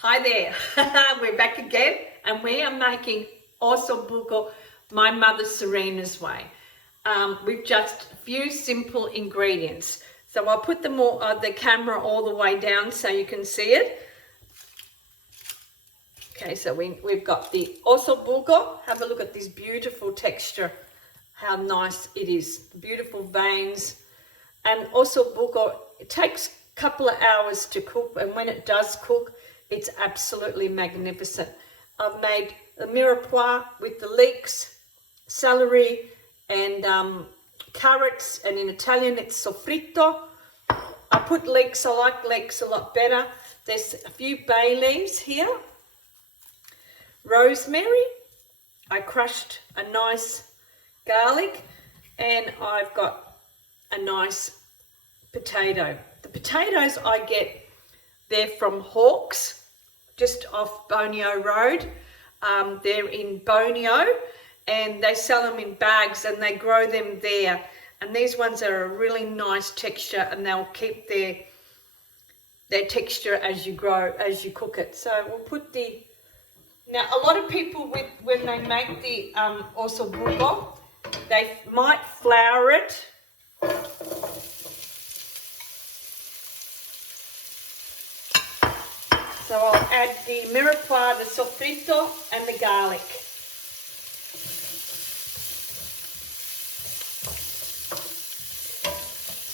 Hi there, we're back again and we are making Osso Buco my mother Serena's way with just a few simple ingredients. So I'll put the camera all the way down so you can see it. Okay, so we've got the Osso Buco. Have a look at this beautiful texture, how nice it is, beautiful veins. And Osso Buco, it takes a couple of hours to cook, and when it does cook, it's absolutely magnificent. I've made the mirepoix with the leeks, celery, and carrots, and in Italian it's soffritto. I put leeks, I like leeks a lot better. There's a few bay leaves here. Rosemary, I crushed a nice garlic, and I've got a nice potato. The potatoes I get, they're from Hawkes, just off Bonio Road. They're in Bonio, and they sell them in bags and they grow them there. And these ones are a really nice texture, and they'll keep their texture as you cook it. So we'll put now a lot of people when they make the Osso Buco, they might flour it. So I'll add the mirepoix, the soffritto, and the garlic.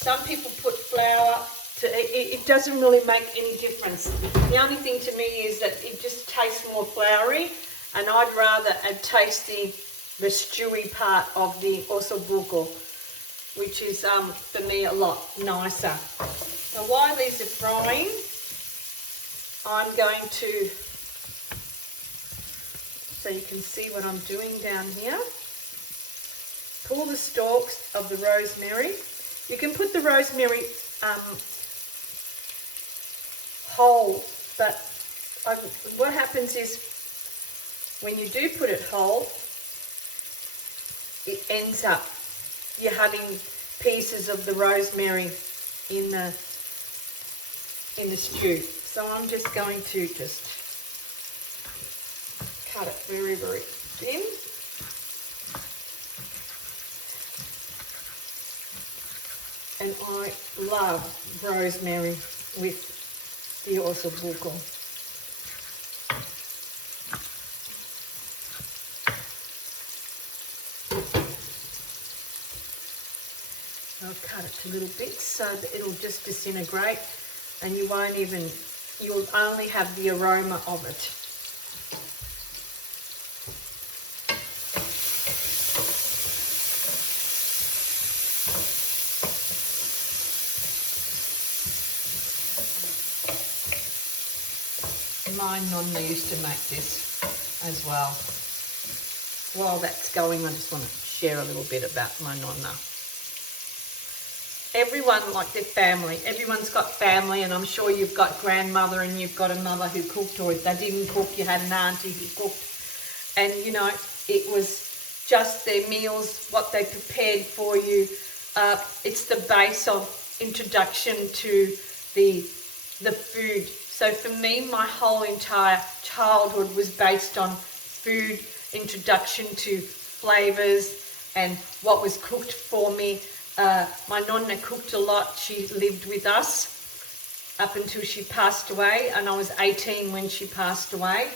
Some people put flour. It doesn't really make any difference. The only thing to me is that it just tastes more floury, and I'd rather taste the stewy part of the Osso Buco, which is for me a lot nicer. So while these are frying, I'm going to, so you can see what I'm doing down here, pull the stalks of the rosemary. You can put the rosemary whole, but what happens is when you do put it whole, it ends up you're having pieces of the rosemary in the stew. So I'm just going to cut it very, very thin. And I love rosemary with the Osso Buco. I'll cut it to little bits so that it'll just disintegrate, and you'll only have the aroma of it. My nonna used to make this as well. While that's going, I just want to share a little bit about my nonna. Everyone, like their family, everyone's got family, and I'm sure you've got grandmother and you've got a mother who cooked, or if they didn't cook, you had an auntie who cooked. And you know, it was just their meals, what they prepared for you. It's the base of introduction to the food. So for me, my whole entire childhood was based on food, introduction to flavours and what was cooked for me. My nonna cooked a lot. She lived with us up until she passed away, and I was 18 when she passed away,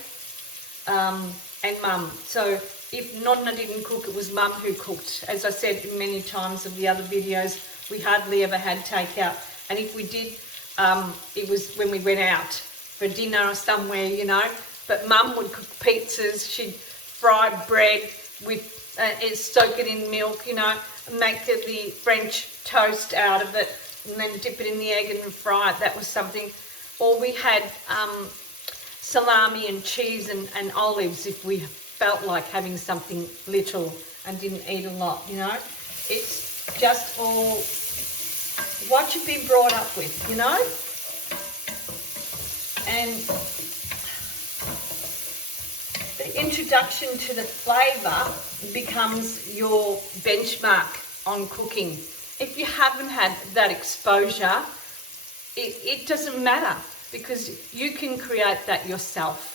and mum. So if nonna didn't cook, it was mum who cooked. As I said many times of the other videos, we hardly ever had takeout, and if we did, it was when we went out for dinner or somewhere, you know. But mum would cook pizzas. She'd fry bread with soak it in milk, you know, make the French toast out of it, and then dip it in the egg and fry it. That was something. Or we had salami and cheese and olives if we felt like having something little and didn't eat a lot, you know. It's just all what you've been brought up with, you know. And the introduction to the flavour becomes your benchmark on cooking. If you haven't had that exposure, it doesn't matter. because you can create that yourself.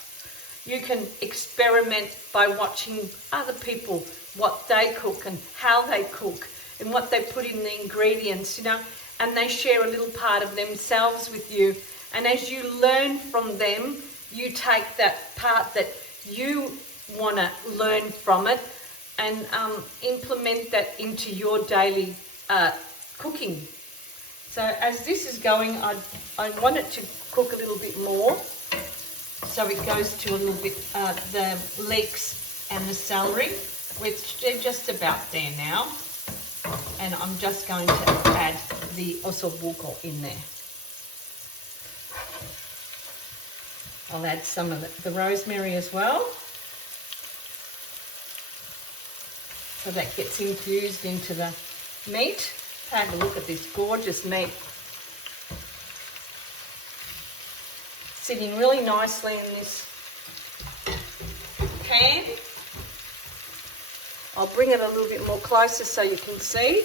You can experiment by watching other people, what they cook and how they cook and what they put in the ingredients, you know, and they share a little part of themselves with you. And as you learn from them, you take that part that you want to learn from it and implement that into your daily cooking. So as this is going, I want it to cook a little bit more. So it goes to a little bit, the leeks and the celery, which they're just about there now. And I'm just going to add the Osso Buco in there. I'll add some of the rosemary as well. So that gets infused into the meat. Have a look at this gorgeous meat. Sitting really nicely in this pan. I'll bring it a little bit more closer so you can see.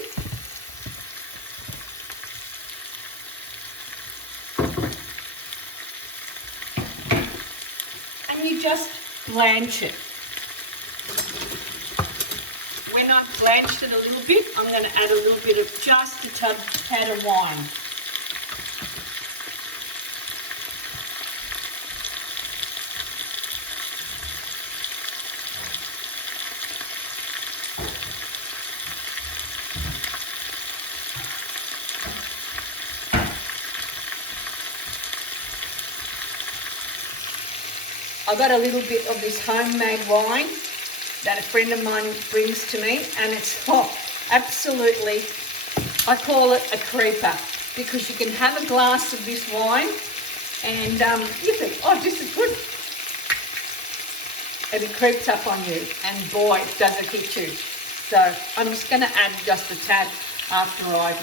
And you just blanch it. When I've blanched it a little bit, I'm going to add a little bit of just a tad of wine. I got a little bit of this homemade wine that a friend of mine brings to me, and it's absolutely, I call it a creeper, because you can have a glass of this wine and you think, oh, this is good. And it creeps up on you, and boy, does it hit you. So I'm just going to add just a tad after I've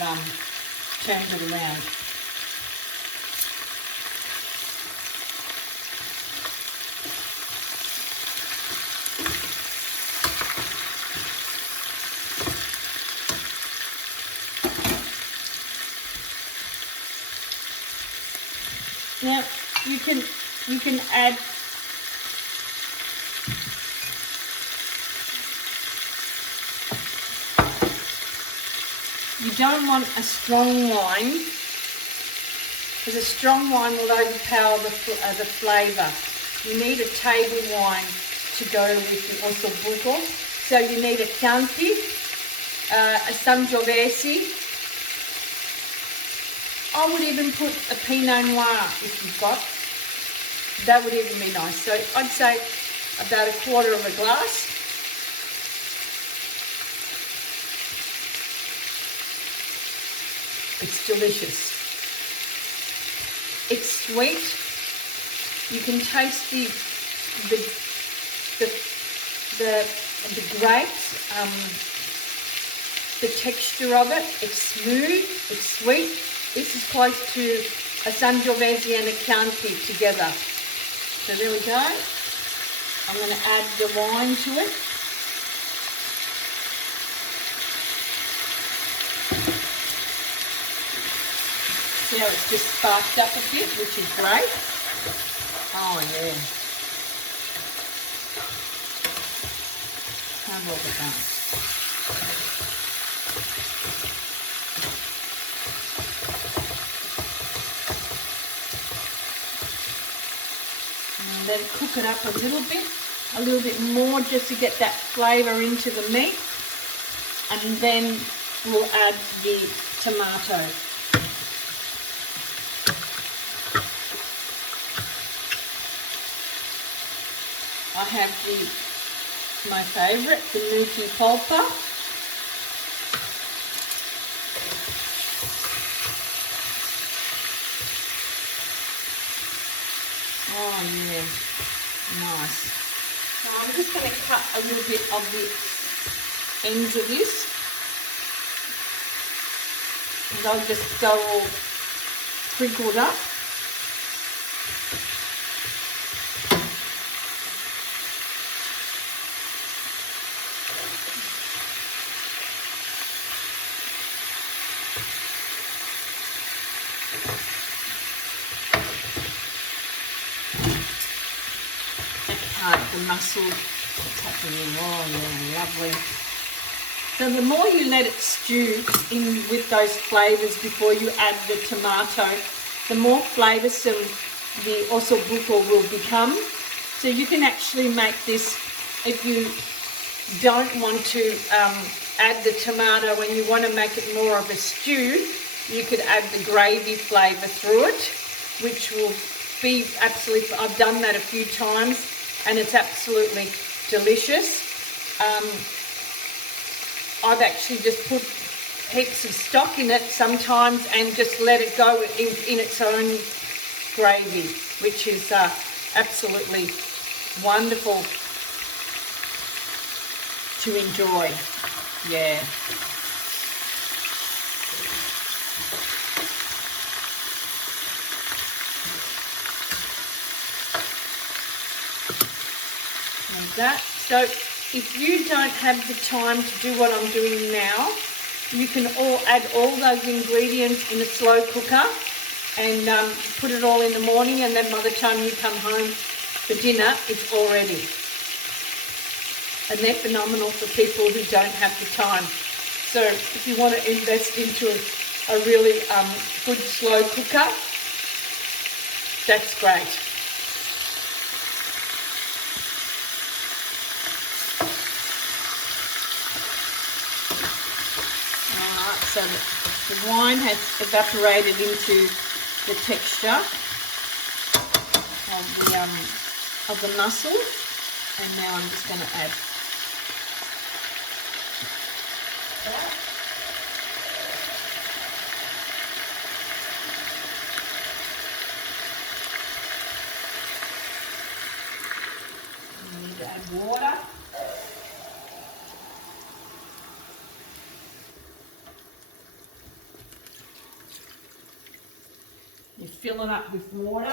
turned it around. Now you can add you don't want a strong wine, because a strong wine will overpower the flavour. You need a table wine to go with the Osso Buco. So you need a chianti, a Sangiovese. I would even put a Pinot Noir if you've got. That would even be nice. So I'd say about a quarter of a glass. It's delicious. It's sweet. You can taste the grapes, the texture of it. It's smooth. It's sweet. This is close to a Sangiovese and a Chianti together. So there we go. I'm going to add the wine to it. See how it's just sparked up a bit, which is great. Oh yeah. How well done. And then cook it up a little bit more, just to get that flavour into the meat. And then we'll add the tomato. I have my favourite, the Mutti pulpa. Oh yeah, nice. Now I'm just going to cut a little bit of the ends of this, and I'll just go all sprinkled up. the mussel. What's happening? Oh yeah, lovely. So the more you let it stew in with those flavours before you add the tomato, the more flavoursome the osso buco will become. So you can actually make this, if you don't want to add the tomato and you want to make it more of a stew, you could add the gravy flavour through it, which will be absolutely, I've done that a few times and it's absolutely delicious. I've actually just put heaps of stock in it sometimes and just let it go in its own gravy, which is absolutely wonderful to enjoy. Yeah. Like that. So if you don't have the time to do what I'm doing now, you can add all those ingredients in a slow cooker and put it all in the morning, and then by the time you come home for dinner, it's all ready. And they're phenomenal for people who don't have the time. So if you want to invest into a really good slow cooker, that's great. Alright, so the wine has evaporated into the texture of the mussel, and now I'm just going to add water. You fill it up with water.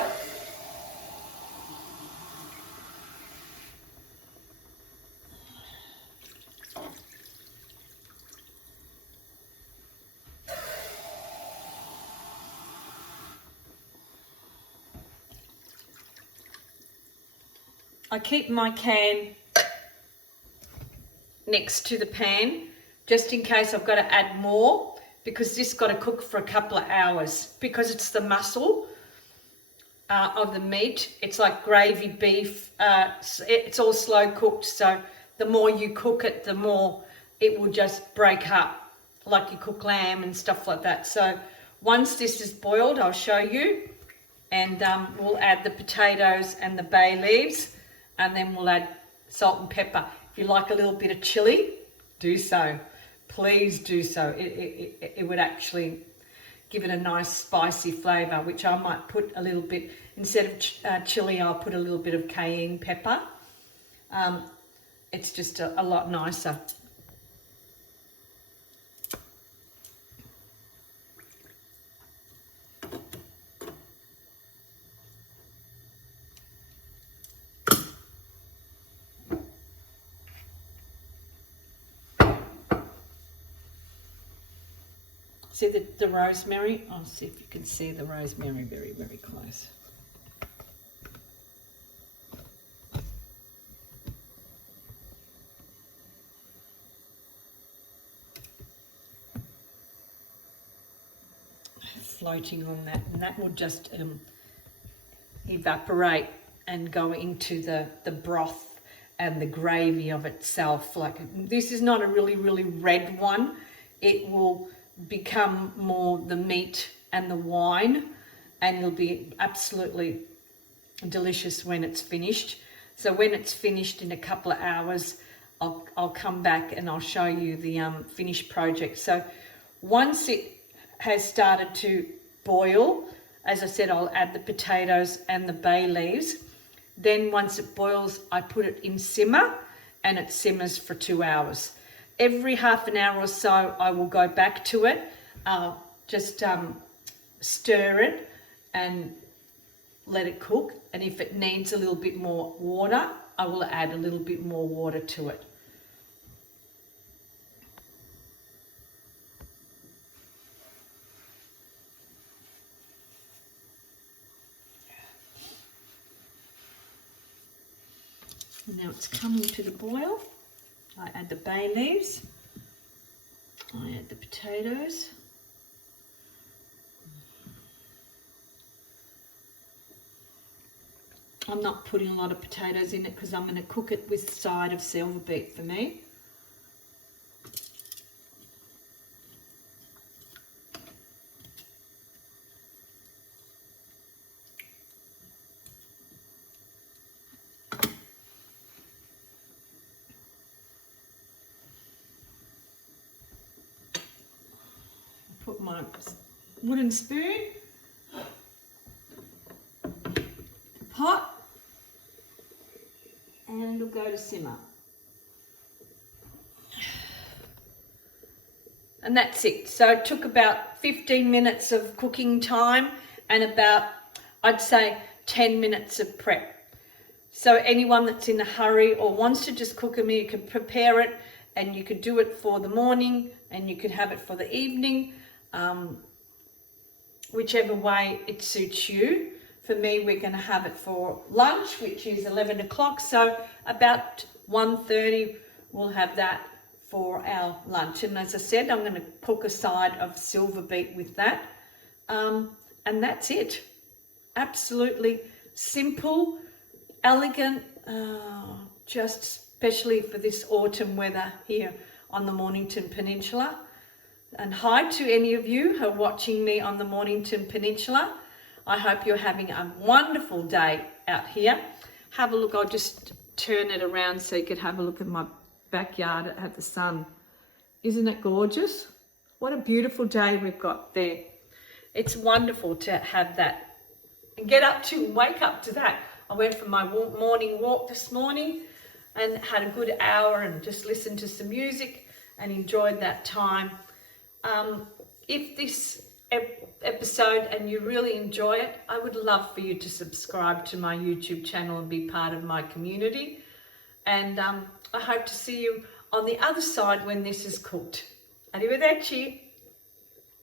I keep my can next to the pan just in case I've got to add more, because this got to cook for a couple of hours because it's the muscle of the meat. It's like gravy beef. It's all slow cooked, so the more you cook it, the more it will just break up, like you cook lamb and stuff like that. So once this is boiled, I'll show you, and we'll add the potatoes and the bay leaves, and then we'll add salt and pepper. If you like a little bit of chilli, do so. Please do so. It would actually give it a nice spicy flavour, which I might put a little bit, instead of chilli, I'll put a little bit of cayenne pepper. It's just a lot nicer. See the rosemary? I'll see if you can see the rosemary very, very close. Floating on that, and that will just evaporate and go into the broth and the gravy of itself. Like, this is not a really, really red one. It will become more the meat and the wine, and it'll be absolutely delicious when it's finished. So when it's finished in a couple of hours, I'll come back and I'll show you the finished project. So once it has started to boil, as I said, I'll add the potatoes and the bay leaves. Then once it boils, I put it in simmer, and it simmers for 2 hours. Every half an hour or so, I will go back to it, just stir it and let it cook. And if it needs a little bit more water, I will add a little bit more water to it. Now it's coming to the boil. I add the bay leaves. I add the potatoes. I'm not putting a lot of potatoes in it because I'm going to cook it with side of silver beet for me. Put my wooden spoon, pot, and it'll go to simmer. And that's it. So it took about 15 minutes of cooking time and about, I'd say, 10 minutes of prep. So anyone that's in a hurry or wants to just cook a meal, you can prepare it and you could do it for the morning and you could have it for the evening. Whichever way it suits you. For me, we're going to have it for lunch, which is 11 o'clock. So about 1:30, we'll have that for our lunch. And as I said, I'm going to cook a side of silver beet with that. And that's it. Absolutely simple, elegant, just especially for this autumn weather here on the Mornington Peninsula. And hi to any of you who are watching me on the Mornington Peninsula. I hope you're having a wonderful day out here. Have a look, I'll just turn it around so you could have a look at my backyard at the sun. Isn't it gorgeous? What a beautiful day we've got there. It's wonderful to have that and wake up to that. I went for my morning walk this morning and had a good hour and just listened to some music and enjoyed that time. If this episode and you really enjoy it, I would love for you to subscribe to my YouTube channel and be part of my community. And I hope to see you on the other side when this is cooked. Arrivederci.